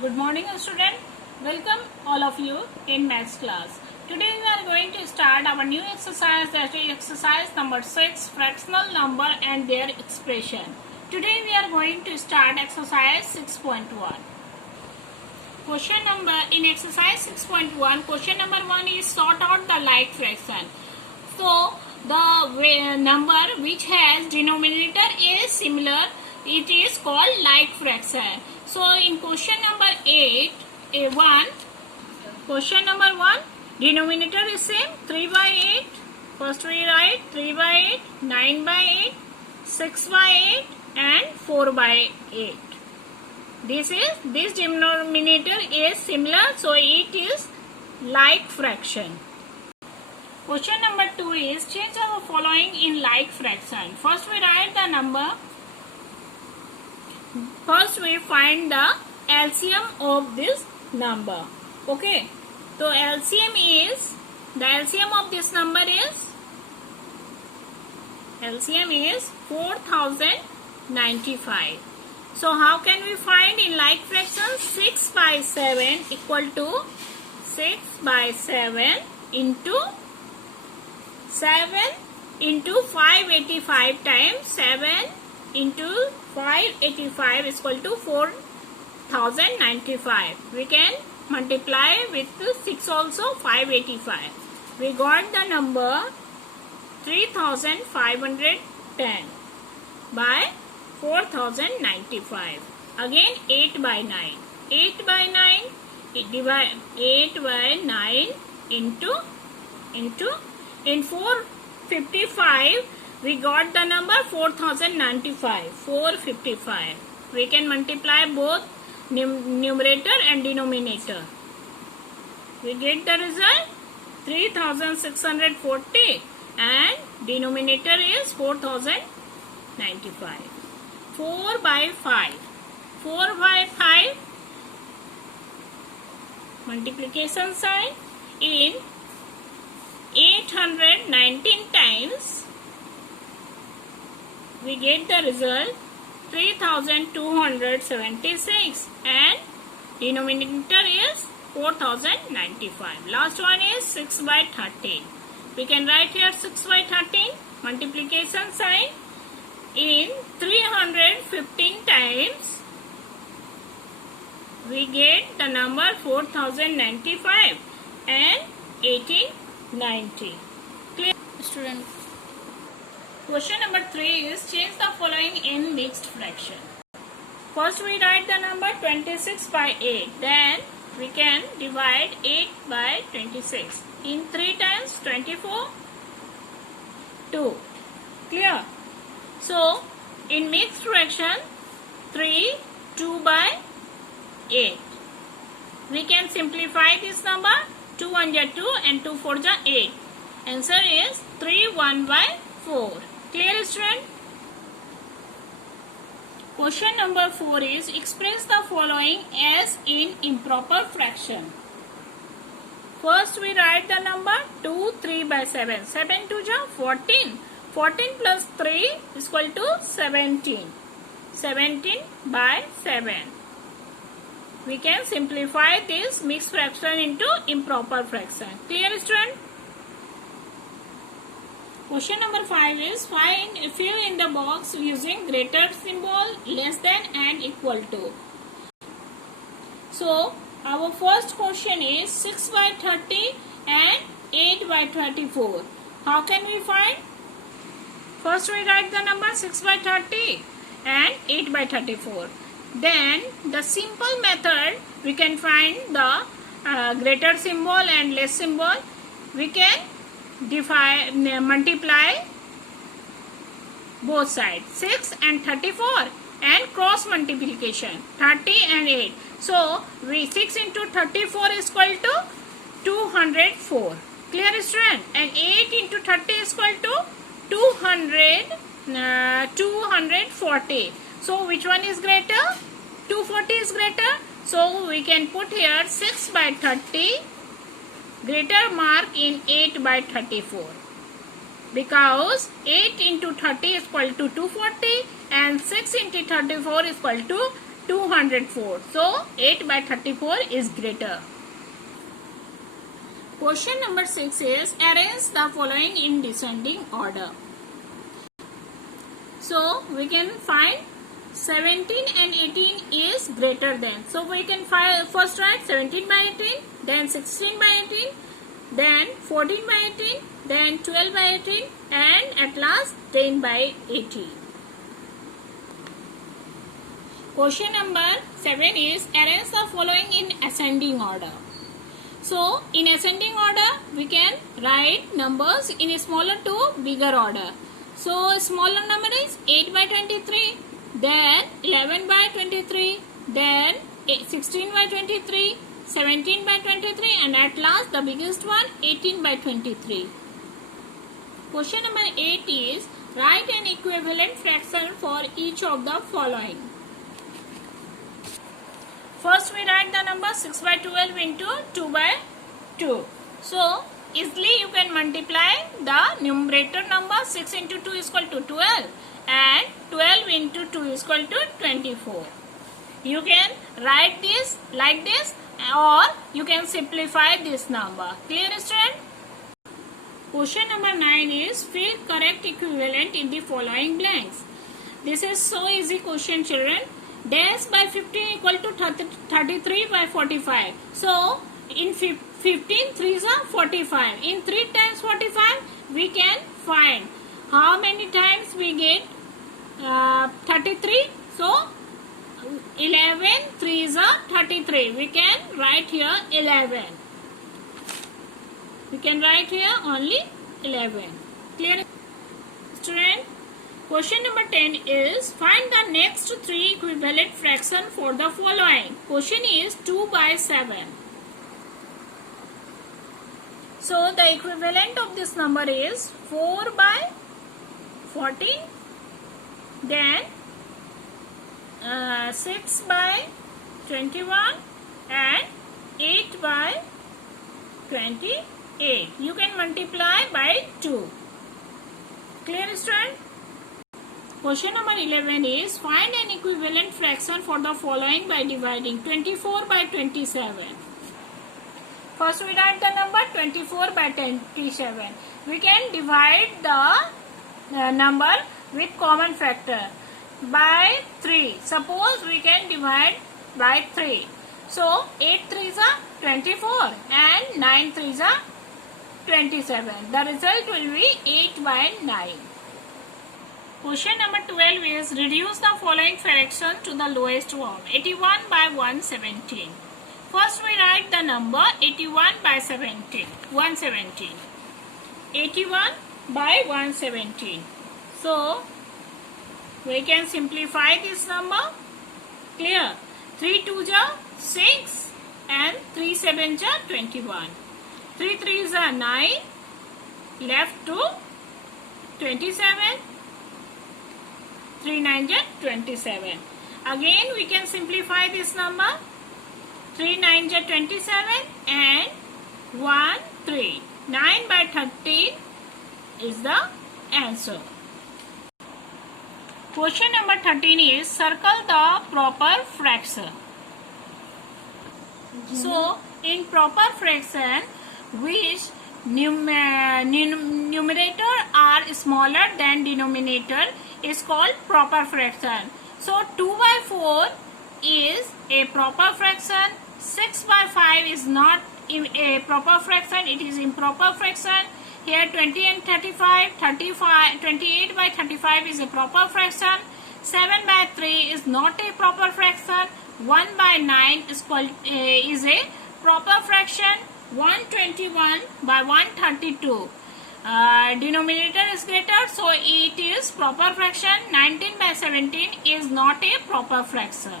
Good morning, student. Welcome all of you in maths class. Today we are going to start our new exercise, that is exercise number 6, fractional number and their expression. Today we are going to start exercise 6.1. Question number in exercise 6.1, question number 1 is sort out the like fraction. So the number which has denominator is similar, it is called like fraction. So in question number 1, denominator is same, 3 by 8. First we write 3 by 8, 9 by 8, 6 by 8 and 4 by 8. This denominator is similar, so it is like fraction. Question number 2 is change our following in like fraction. First we write the number. First we find the LCM of this number. Okay. So LCM of this number is 4095. So how can we find in like fraction? 6 by 7 equal to 6 by 7 into 7 into 585 times 7 into 585 is equal to 4095. We can multiply with 6 also, 585. We got the number 3510 by 4095. Again 8 by 9. 8 by 9, divide 8 by 9 into in 455 we got the number 4095. 455. We can multiply both numerator and denominator. We get the result 3640 and denominator is 4095. 4 by 5. 4 by 5 multiplication sign in 819 times we get the result 3276 and denominator is 4095. Last one is 6 by 13. We can write here 6 by 13 multiplication sign in 315 times we get the number 4095 and 1890. Clear, student? Question number 3 is change the following in mixed fraction. First we write the number 26 by 8. Then we can divide 8 by 26. In 3 times 24, 2. Clear? So in mixed fraction 3, 2 by 8. We can simplify this number. 2 1 ja 2 and 2 4 ja 8. Answer is 3 1 by 4. Clear, student? Question number 4 is express the following as in improper fraction. First we write the number 2 3 by 7. 7 2 ja 14. 14 plus 3 is equal to 17. 17 by 7. We can simplify this mixed fraction into improper fraction. Clear, student? Question number 5 is fill in the box using greater symbol, less than and equal to. So our first question is 6 by 30 and 8 by 24. How can we find? First we write the number 6 by 30 and 8 by 34. Then the simple method we can find the greater symbol and less symbol. We can multiply both sides 6 and 34 and cross multiplication 30 and 8. So 6 into 34 is equal to 204. Clear, student? And 8 into 30 is equal to 240. So which one is greater? 240 is greater. So we can put here 6 by 30 greater mark in 8 by 34. Because 8 into 30 is equal to 240 and 6 into 34 is equal to 204. So 8 by 34 is greater. Question number 6 is arrange the following in descending order. So we can find 17 and 18 is greater than. So we can first write 17 by 18, then 16 by 18, then 14 by 18, then 12 by 18, and at last 10 by 18. Question number 7 is arrange the following in ascending order. So in ascending order we can write numbers in a smaller to bigger order. So smaller number is 8 by 23, then 11 by 23, then 16 by 23, 17 by 23, and at last the biggest one 18 by 23. Question number 8 is write an equivalent fraction for each of the following. First we write the number 6 by 12 into 2 by 2. So easily you can multiply the numerator number. 6 into 2 is equal to 12 and 12 into 2 is equal to 24. You can write this like this or you can simplify this number. Clear, student? Question number 9 is fill correct equivalent in the following blanks. This is so easy question, children. Dash by 15 equal to 33 by 45. So in 15 3s are 45. In 3 times 45 we can find how many times we get 33. So 11 3s are 33. We can write here 11. We can write here only 11. Clear, student? Question number 10 is find the next 3 equivalent fraction for the following. Question is 2 by 7. So the equivalent of this number is 4 by 14, then 6 by 21 and 8 by 28. You can multiply by 2. Clear, student? Question number 11 is find an equivalent fraction for the following by dividing 24 by 27. First we write the number 24 by 27. We can divide the number with common factor by 3. Suppose we can divide by 3. So 8 3s are 24 and 9 3s are 27. The result will be 8 by 9. Question number 12 is reduce the following fraction to the lowest form. 81 by 117. First we write the number 81 by 117. 81 by 117. So we can simplify this number. Clear? 3 2s are 6 and 3 7s are 21. 3 3s are 9. Left to 27. 3 9s are 27. Again we can simplify this number. 3 9s are 27 and 1 3. 9 by 13 is the answer. Question number 13 is circle the proper fraction. So in proper fraction which numerator are smaller than denominator is called proper fraction. So 2 by 4 is a proper fraction. 6 by 5 is not a proper fraction, it is improper fraction. Here 20 and 35, 28 by 35 is a proper fraction. 7 by 3 is not a proper fraction. 1 by 9 is a proper fraction. 121 by 132. Denominator is greater, so it is proper fraction. 19 by 17 is not a proper fraction.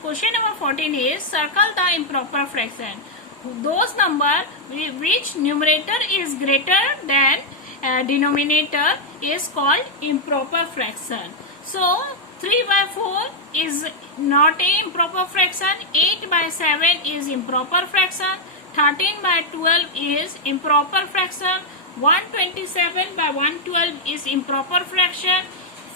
Question number 14 is circle the improper fraction. Those number which numerator is greater than denominator is called improper fraction. So 3 by 4 is not a improper fraction. 8 by 7 is improper fraction. 13 by 12 is improper fraction. 127 by 112 is improper fraction.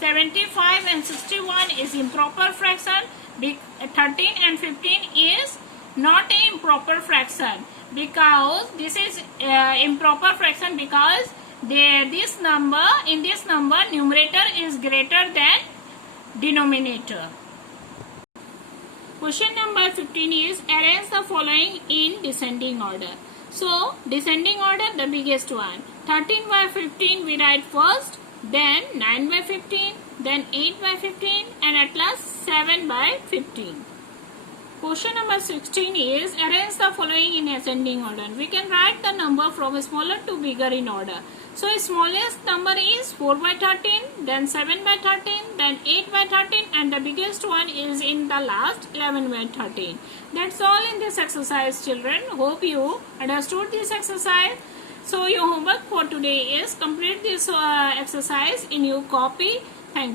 75 and 61 is improper fraction. 13 and 15 is not an improper fraction, because this is improper fraction because this number numerator is greater than denominator. Question number 15 is arrange the following in descending order. So descending order, the biggest one. 13 by 15 we write first, then 9 by 15, then 8 by 15, and at last 7 by 15. Question number 16 is arrange the following in ascending order. We can write the number from smaller to bigger in order. So smallest number is 4 by 13, then 7 by 13, then 8 by 13, and the biggest one is in the last 11 by 13. That's all in this exercise, children. Hope you understood this exercise. So your homework for today is complete this exercise in your copy. Thank you.